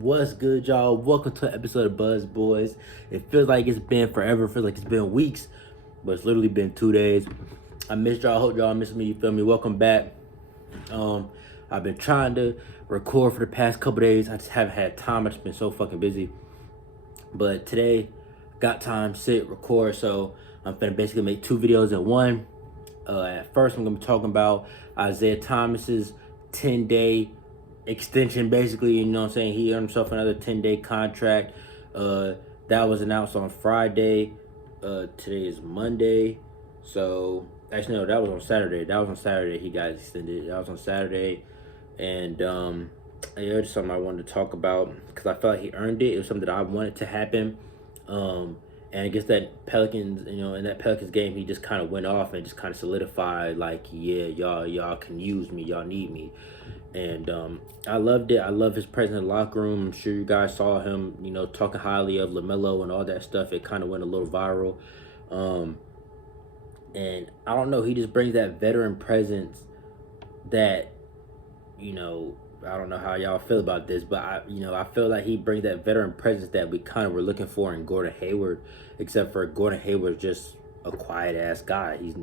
What's good, y'all? Welcome to an episode of Buzz Boys. It feels like it's been forever. It feels like it's been weeks, but it's literally been 2 days. I missed y'all. Hope y'all miss me. You feel me? Welcome back. Um, I've been trying to record for the past couple days. I just haven't had time. I've just been so fucking busy. But today, got time, sit, record. So I'm gonna basically make two videos in one. At first, I'm gonna be talking about Isaiah Thomas's 10-day extension. Basically, you know what I'm saying? He earned himself another 10-day contract. That was announced on Friday. Today is Monday. So actually no, that was on Saturday. He got extended. That was on Saturday. And yeah, just something I wanted to talk about because I felt like he earned it. It was something that I wanted to happen. And I guess that Pelicans, in that Pelicans game, he just kind of went off and just kind of solidified, like, yeah, y'all can use me, y'all need me, and I loved it. I love his presence in the locker room. I'm sure you guys saw him, talking highly of LaMelo and all that stuff. It kind of went a little viral, and I don't know, he just brings that veteran presence that, I don't know how y'all feel about this, but I feel like he brings that veteran presence that we kind of were looking for in Gordon Hayward, except for Gordon Hayward's just a quiet ass guy. He's,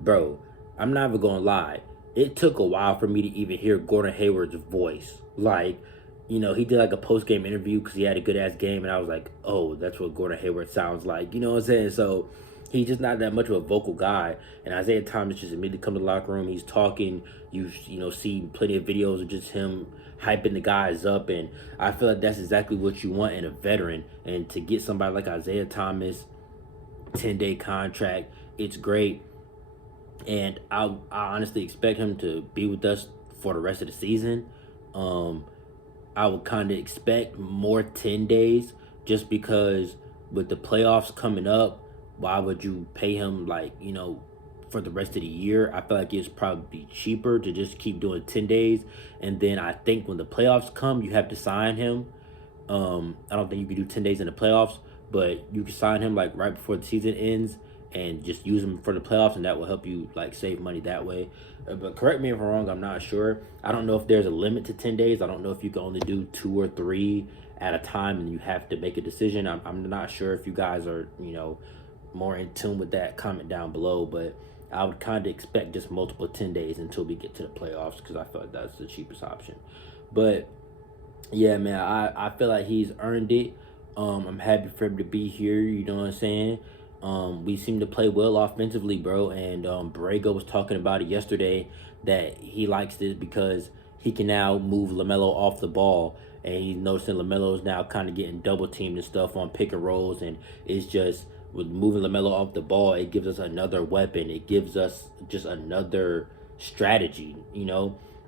bro, I'm not even gonna lie. It took a while for me to even hear Gordon Hayward's voice. Like, he did like a post game interview because he had a good ass game, and I was like, oh, that's what Gordon Hayward sounds like. You know what I'm saying? So he's just not that much of a vocal guy. And Isaiah Thomas just immediately come to the locker room. He's talking. You see plenty of videos of just him hyping the guys up, and I feel like that's exactly what you want in a veteran. And to get somebody like Isaiah Thomas, 10-day contract, it's great. And I honestly expect him to be with us for the rest of the season. I would kind of expect more 10 days just because with the playoffs coming up, why would you pay him for the rest of the year? I feel like it's probably cheaper to just keep doing 10 days. And then I think when the playoffs come, you have to sign him. I don't think you can do 10 days in the playoffs, but you can sign him like right before the season ends and just use him for the playoffs, and that will help you like save money that way. But correct me if I'm wrong, I'm not sure. I don't know if there's a limit to 10 days. I don't know if you can only do 2 or 3 at a time and you have to make a decision. I'm not sure if you guys are, more in tune with that. Comment down below, but I would kind of expect just multiple 10 days until we get to the playoffs because I feel like that's the cheapest option. But yeah, man, I feel like he's earned it. I'm happy for him to be here. You know what I'm saying? We seem to play well offensively, bro. And Borrego was talking about it yesterday that he likes this because he can now move LaMelo off the ball. And he's noticing LaMelo is now kind of getting double teamed and stuff on pick and rolls. And it's just with moving LaMelo off the ball, it gives us another weapon. It gives us just another strategy,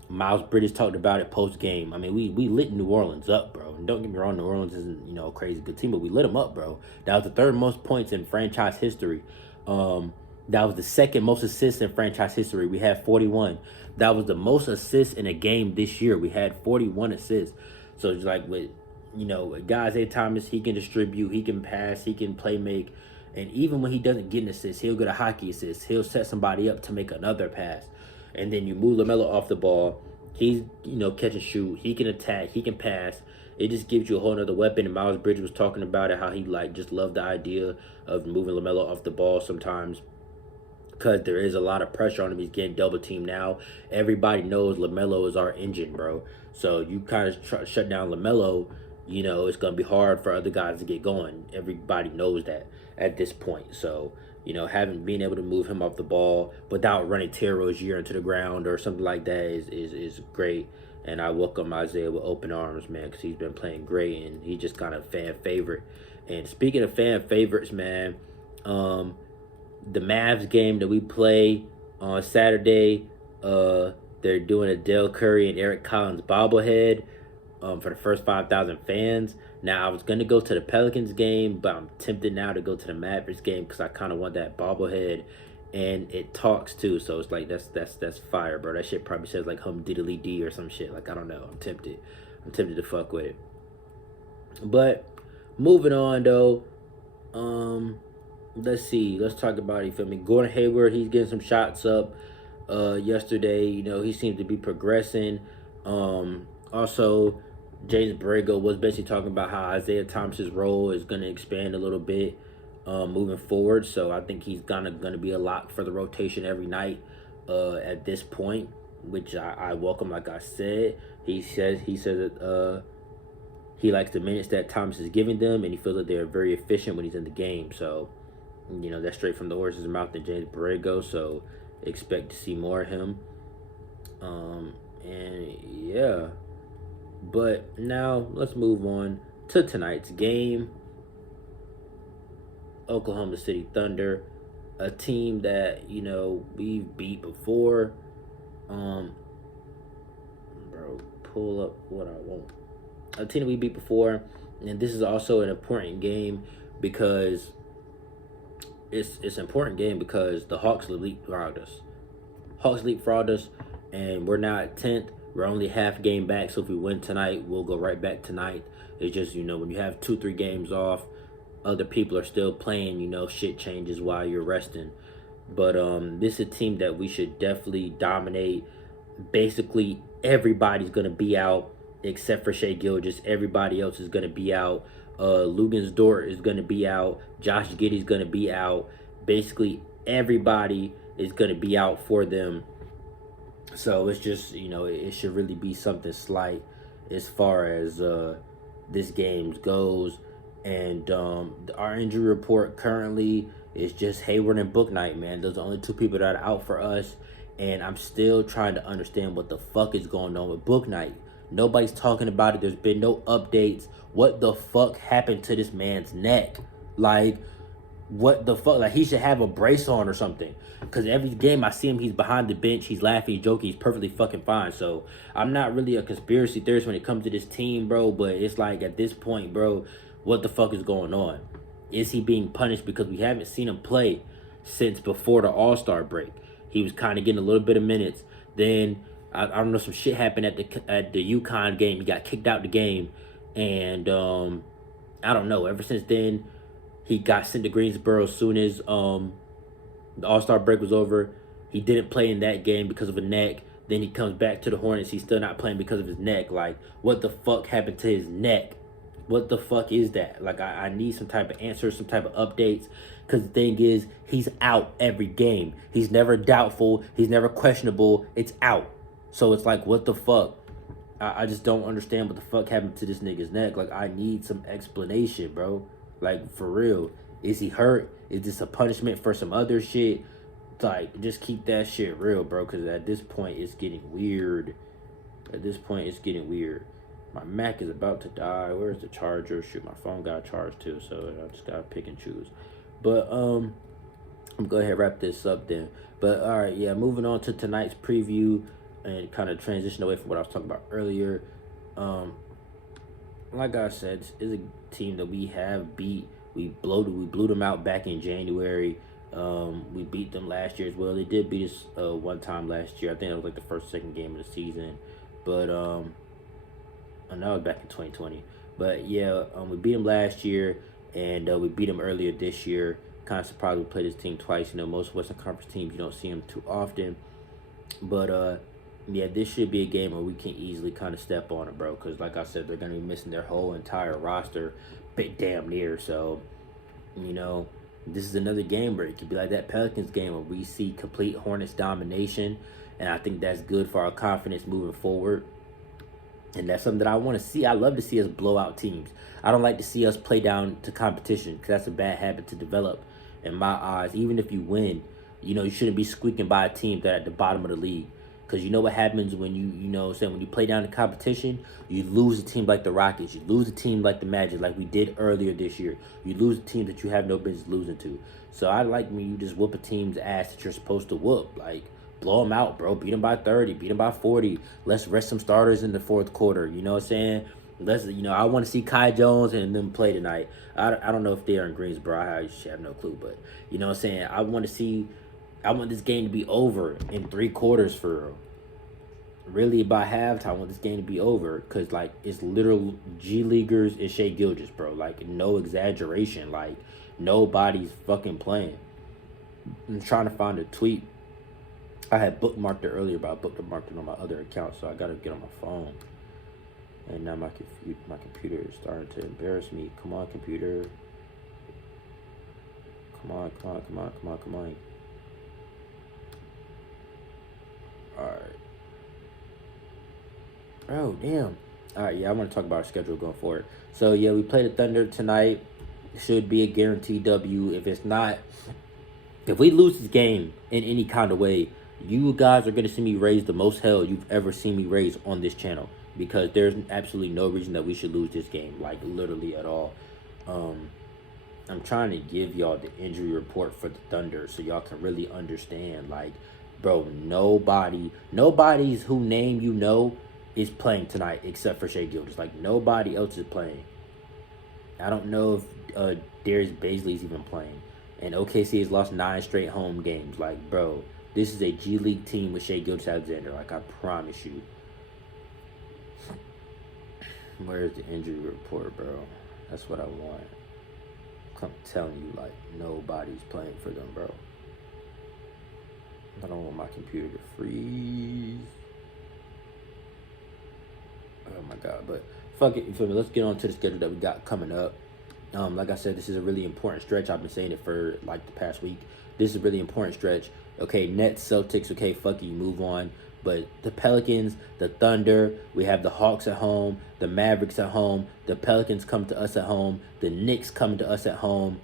Miles Bridges talked about it post game. I mean, we lit New Orleans up, bro. And don't get me wrong, New Orleans isn't a crazy good team, but we lit them up, bro. That was the third most points in franchise history. That was the second most assists in franchise history. We had 41. That was the most assists in a game this year. We had 41 assists. So it's like with guys, A. Thomas, he can distribute, he can pass, he can play make, and even when he doesn't get an assist, he'll get a hockey assist. He'll set somebody up to make another pass. And then you move LaMelo off the ball. He's, catch and shoot. He can attack. He can pass. It just gives you a whole nother weapon. And Miles Bridges was talking about it, how he, just loved the idea of moving LaMelo off the ball sometimes because there is a lot of pressure on him. He's getting double teamed now. Everybody knows LaMelo is our engine, bro. So you kind of shut down LaMelo, it's going to be hard for other guys to get going. Everybody knows that at this point. So being able to move him off the ball without running Terry Rozier into the ground or something like that is great. And I welcome Isaiah with open arms, man, because he's been playing great and he just got a fan favorite. And speaking of fan favorites, man, the Mavs game that we play on Saturday, they're doing a Dell Curry and Eric Collins bobblehead for the first 5,000 fans. Now, I was going to go to the Pelicans game, but I'm tempted now to go to the Mavericks game because I kind of want that bobblehead. And it talks too, so it's like that's fire, bro. That shit probably says like hum diddly dee or some shit. Like, I don't know. I'm tempted to fuck with it. But moving on though, let's see. Let's talk about it. You feel me? Gordon Hayward, he's getting some shots up. Yesterday, he seems to be progressing. Also, James Borrego was basically talking about how Isaiah Thomas's role is going to expand a little bit moving forward. So I think he's gonna be a lock for the rotation every night at this point, which I welcome. Like I said, he says that he likes the minutes that Thomas is giving them, and he feels that they're very efficient when he's in the game. So that's straight from the horse's mouth to James Borrego. So expect to see more of him. And yeah. But now let's move on to tonight's game. Oklahoma City Thunder, a team that we've beat before. Bro, pull up what I want. A team that we beat before, and this is also an important game because it's an important game because the Hawks leapfrogged us. And we're now at 10th. We're only half game back, so if we win tonight, we'll go right back tonight. It's just, when you have 2-3 games off, other people are still playing, shit changes while you're resting. But this is a team that we should definitely dominate. Basically, everybody's going to be out except for Shai Gilgeous. Everybody else is going to be out. Lugens Dort is going to be out. Josh Giddey's going to be out. Basically, everybody is going to be out for them. So it's just, it should really be something slight as far as this game goes. And our injury report currently is just Hayward and Bouknight, man. Those are the only two people that are out for us. And I'm still trying to understand what the fuck is going on with Bouknight. Nobody's talking about it. There's been no updates. What the fuck happened to this man's neck? Like, what the fuck? Like, he should have a brace on or something. Because every game I see him, he's behind the bench, he's laughing, he's joking, he's perfectly fucking fine. So I'm not really a conspiracy theorist when it comes to this team, bro. But it's like, at this point, bro, what the fuck is going on? Is he being punished because we haven't seen him play since before the All-Star break? He was kind of getting a little bit of minutes. Then, I don't know, some shit happened at the UConn game. He got kicked out the game. And I don't know. Ever since then, he got sent to Greensboro as soon as the All-Star break was over. He didn't play in that game because of a neck. Then he comes back to the Hornets. He's still not playing because of his neck. Like, what the fuck happened to his neck? What the fuck is that? Like, I need some type of answers, some type of updates. Because the thing is, he's out every game. He's never doubtful. He's never questionable. It's out. So it's like, what the fuck? I just don't understand what the fuck happened to this nigga's neck. Like, I need some explanation, bro. Like, for real. Is he hurt? Is this a punishment for some other shit? Like, just keep that shit real, bro. Because at this point, it's getting weird. My Mac is about to die. Where's the charger? Shoot, my phone got charged too. So I just got to pick and choose. But, I'm going to go ahead and wrap this up then. But, all right, yeah, moving on to tonight's preview and kind of transition away from what I was talking about earlier. Like I said, it's a team that we have beat. We blew them out back in January. We beat them last year as well. They did beat us one time last year. I think it was like the first, second game of the season. But I know it was back in 2020. But yeah, we beat them last year, and we beat them earlier this year. Kind of surprised we played this team twice. Most Western Conference teams, you don't see them too often. But yeah, this should be a game where we can easily kind of step on it, bro. Because like I said, they're going to be missing their whole entire roster, damn near. So, this is another game where it could be like that Pelicans game where we see complete Hornets domination. And I think that's good for our confidence moving forward. And that's something that I want to see. I love to see us blow out teams. I don't like to see us play down to competition because that's a bad habit to develop in my eyes. Even if you win, you shouldn't be squeaking by a team that at the bottom of the league. Because you know what happens when when you play down the competition, you lose a team like the Rockets, you lose a team like the Magic, like we did earlier this year. You lose a team that you have no business losing to. So I like when you just whoop a team's ass that you're supposed to whoop. Like, blow them out, bro. Beat them by 30, beat them by 40. Let's rest some starters in the fourth quarter. You know what I'm saying? I want to see Kai Jones and them play tonight. I don't know if they're in Greensboro. I have no clue, but you know what I'm saying? I want this game to be over in 3 quarters for real. Really, by halftime, I want this game to be over because, like, it's literal G Leaguers and Shai Gilgeous, bro. Like, no exaggeration. Like, nobody's fucking playing. I'm trying to find a tweet. I had bookmarked it earlier, but I bookmarked it on my other account, so I got to get on my phone. And now my computer is starting to embarrass me. Come on, computer. Come on, come on, come on, come on, come on. Alright. Oh, damn. Alright, yeah, I want to talk about our schedule going forward. So, yeah, we play the Thunder tonight. Should be a guaranteed W. If it's not, if we lose this game in any kind of way, you guys are going to see me raise the most hell you've ever seen me raise on this channel. Because there's absolutely no reason that we should lose this game. Like, literally at all. I'm trying to give y'all the injury report for the Thunder so y'all can really understand. Like, bro, nobody's who name you know is playing tonight except for Shai Gilgeous. Like, nobody else is playing. I don't know if Darius Bazley's even playing. And OKC has lost 9 straight home games. Like, bro, this is a G League team with Shai Gilgeous-Alexander. Like, I promise you. Where's the injury report, bro? That's what I want. I'm telling you, like, nobody's playing for them, bro. I don't want my computer to freeze. Oh my god, but fuck it, you feel me? Let's get on to the schedule that we got coming up. Like I said, this is a really important stretch. I've been saying it for like the past week. This is a really important stretch. Okay, Nets, Celtics, okay, fuck it, you move on. But the Pelicans, the Thunder, we have the Hawks at home, the Mavericks at home, the Pelicans come to us at home, the Knicks come to us at home.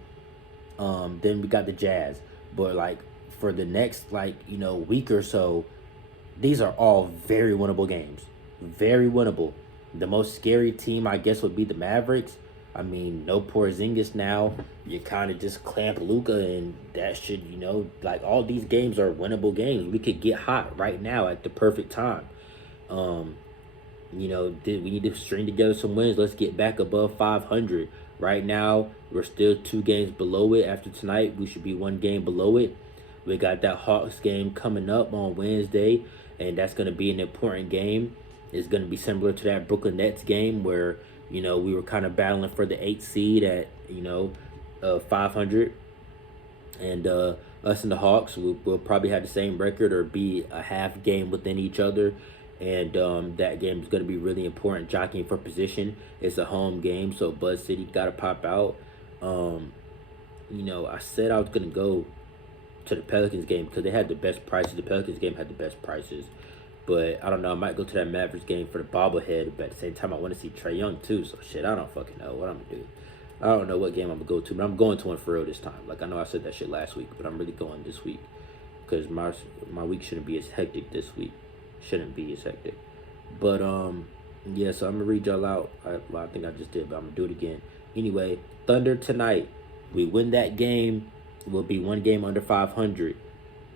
Then we got the Jazz. But like for the next week or so, these are all very winnable games. Very winnable. The most scary team, I guess, would be the Mavericks. I mean, no Porzingis now. You kind of just clamp Luka, and that should, like all these games are winnable games. We could get hot right now at the perfect time. We need to string together some wins. Let's get back above 500. Right now, we're still 2 games below it. After tonight, we should be 1 game below it. We got that Hawks game coming up on Wednesday, and that's going to be an important game. It's going to be similar to that Brooklyn Nets game where, we were kind of battling for the 8th seed at, 500. And us and the Hawks will probably have the same record or be a half game within each other. And that game is going to be really important, jockeying for position. It's a home game, so Buzz City got to pop out. I said I was going to go to the Pelicans game because they had the best prices. The Pelicans game had the best prices. But I don't know. I might go to that Mavericks game for the bobblehead. But at the same time, I want to see Trae Young too. So shit, I don't fucking know what I'm gonna do. I don't know what game I'm gonna go to, but I'm going to one for real this time. Like I know I said that shit last week, but I'm really going this week because my week shouldn't be as hectic this week. Shouldn't be as hectic. But yeah. So I'm gonna read y'all out. I think I just did, but I'm gonna do it again. Anyway, Thunder tonight. We win that game. We'll be 1 game under 500.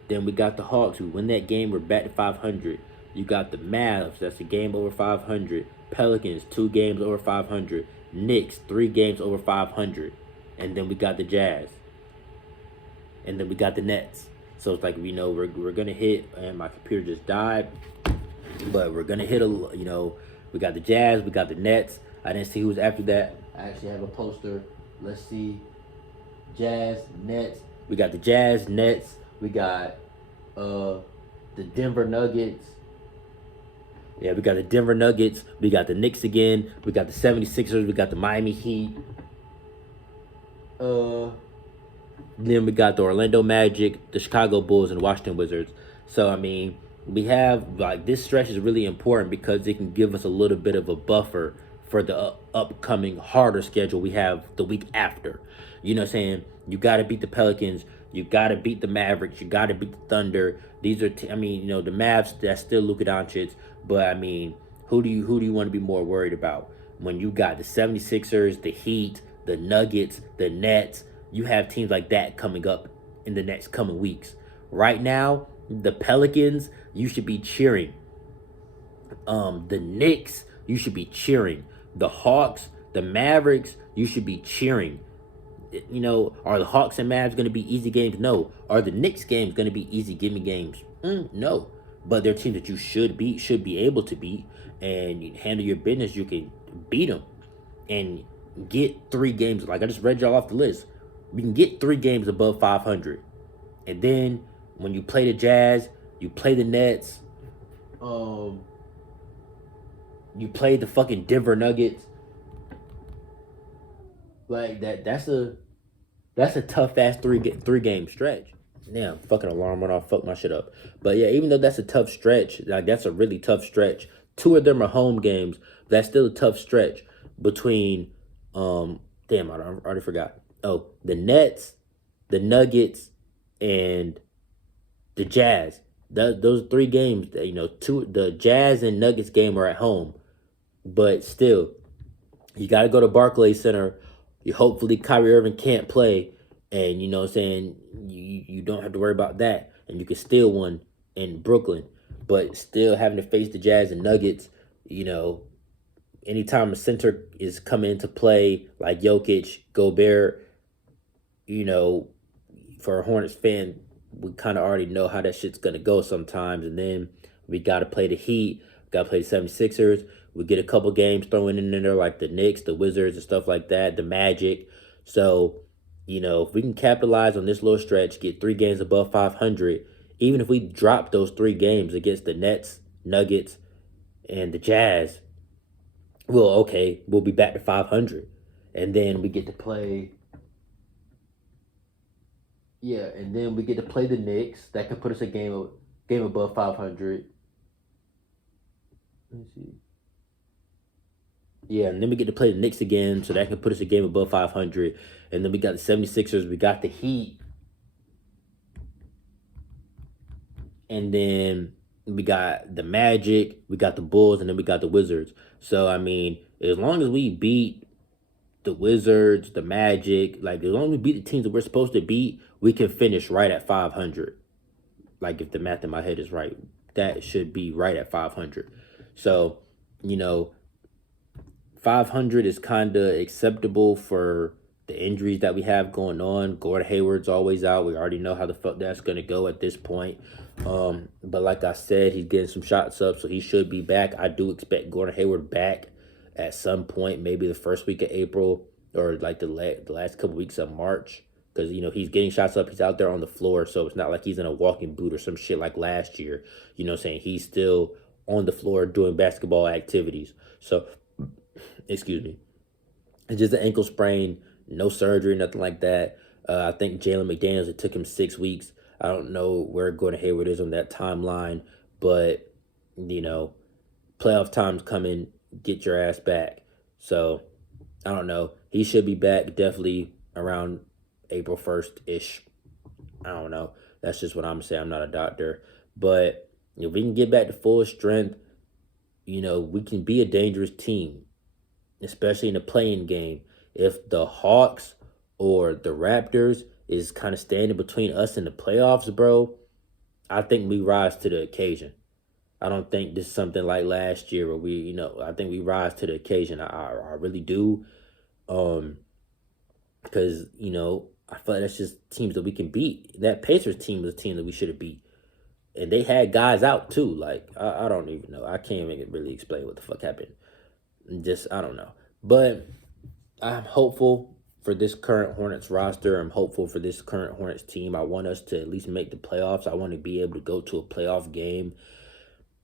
Then we got the Hawks. We win that game. We're back to 500. You got the Mavs, that's a game over 500. Pelicans, 2 games over 500. Knicks, 3 games over 500. And then we got the Jazz. And then we got the Nets. So it's like, we're going to hit, and my computer just died. But we're going to hit, we got the Jazz, we got the Nets. I didn't see who was after that. I actually have a poster. Let's see. Jazz, Nets. We got the Jazz, Nets. We got the Denver Nuggets. Yeah, we got the Denver Nuggets. We got the Knicks again. We got the 76ers. We got the Miami Heat. Then we got the Orlando Magic, the Chicago Bulls, and the Washington Wizards. So, I mean, we have, this stretch is really important because it can give us a little bit of a buffer for the upcoming harder schedule we have the week after. You know what I'm saying? You got to beat the Pelicans. You got to beat the Mavericks. You got to beat the Thunder. These are, the Mavs, that's still Luka Doncic. But, I mean, who do you want to be more worried about? When you got the 76ers, the Heat, the Nuggets, the Nets, you have teams like that coming up in the next coming weeks. Right now, the Pelicans, you should be cheering. The Knicks, you should be cheering. The Hawks, the Mavericks, you should be cheering. Are the Hawks and Mavs going to be easy games? No. Are the Knicks games going to be easy gimme games? No. But they're teams that you should be able to beat, and you handle your business. You can beat them and get 3 games. Like I just read y'all off the list. We can get 3 games above 500. And then when you play the Jazz, you play the Nets, You played the fucking Denver Nuggets. Like that's a tough ass three game stretch. Damn, fucking alarm went off. Fuck my shit up. But yeah, even though that's a tough stretch, like that's a really tough stretch. Two of them are home games. That's still a tough stretch between. Damn, I already forgot. Oh, the Nets, the Nuggets, and the Jazz. Those three games, the Jazz and Nuggets game are at home, but still, you got to go to Barclays Center. You hopefully Kyrie Irving can't play, and you know what I'm saying, you don't have to worry about that, and you can steal one in Brooklyn, but still having to face the Jazz and Nuggets, you know, anytime a center is coming into play like Jokic, Gobert, you know, for a Hornets fan, we kind of already know how that shit's going to go sometimes. And then we got to play the Heat, got to play the 76ers. We get a couple games thrown in there like the Knicks, the Wizards, and stuff like that, the Magic. So, you know, if we can capitalize on this little stretch, get 3 games above 500, even if we drop those 3 games against the Nets, Nuggets, and the Jazz, we'll be back to 500. And then we get to play. Yeah, and then we get to play the Knicks. That could put us a game above 500. Let me see. Yeah, and then we get to play the Knicks again, so that can put us a game above 500. And then we got the 76ers, we got the Heat. And then we got the Magic, we got the Bulls, and then we got the Wizards. So, I mean, as long as we beat the Wizards, the Magic, like as long as we beat the teams that we're supposed to beat, we can finish right at 500. Like if the math in my head is right, that should be right at 500. So, you know, 500 is kind of acceptable for the injuries that we have going on. Gordon Hayward's always out. We already know how the fuck that's going to go at this point. But like I said, he's getting some shots up, so he should be back. I do expect Gordon Hayward back at some point, maybe the first week of April or like the last couple weeks of March. Because, you know, he's getting shots up. He's out there on the floor, so it's not like he's in a walking boot or some shit like last year. You know what I'm saying? He's still on the floor doing basketball activities. So, excuse me. It's just an ankle sprain, no surgery, nothing like that. I think Jalen McDaniels, it took him 6 weeks. I don't know where Gordon Hayward is on that timeline, but, you know, playoff time's coming. Get your ass back. So, I don't know. He should be back definitely around April 1st-ish. I don't know. That's just what I'm saying. I'm not a doctor. But if we can get back to full strength, you know, we can be a dangerous team, especially in the playing game. If the Hawks or the Raptors is kind of standing between us and the playoffs, bro, I think we rise to the occasion. I don't think this is something like last year where I think we rise to the occasion. I really do. Because, I feel like that's just teams that we can beat. That Pacers team was a team that we should have beat. And they had guys out too. Like, I don't even know. I can't even really explain what the fuck happened. I don't know. But I'm hopeful for this current Hornets roster. I'm hopeful for this current Hornets team. I want us to at least make the playoffs. I want to be able to go to a playoff game.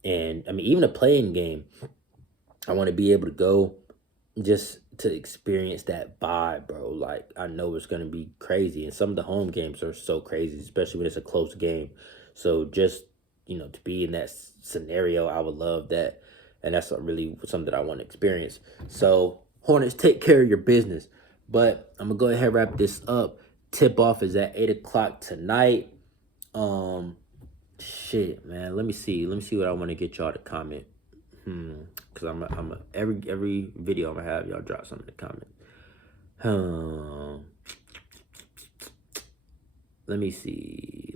And, even a playing game. I want to be able to go just to experience that vibe, bro. Like, I know it's going to be crazy. And some of the home games are so crazy, especially when it's a close game. So just, to be in that scenario, I would love that. And that's really something that I want to experience. So, Hornets, take care of your business. But I'm going to go ahead and wrap this up. Tip-off is at 8 o'clock tonight. Shit, man. Let me see what I want to get y'all to comment. Because every video I'm going to have, y'all drop something in the comment. Let me see.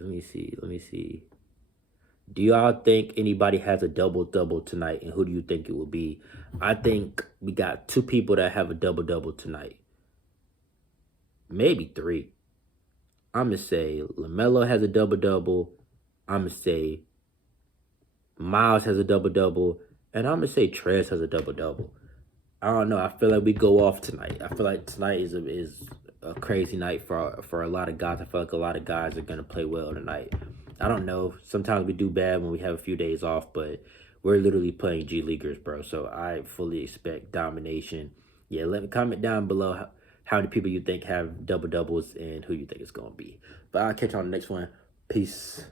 Do y'all think anybody has a double-double tonight, and who do you think it will be? I think we got 2 people that have a double-double tonight. Maybe 3. I'm going to say LaMelo has a double-double. I'm going to say Miles has a double-double. And I'm going to say Trez has a double-double. I don't know. I feel like we go off tonight. I feel like tonight is a crazy night for a lot of guys. I feel like a lot of guys are going to play well tonight. I don't know. Sometimes we do bad when we have a few days off, but we're literally playing G Leaguers, bro. So I fully expect domination. Yeah, let me comment down below how many people you think have double doubles and who you think it's gonna be. But I'll catch you on the next one. Peace.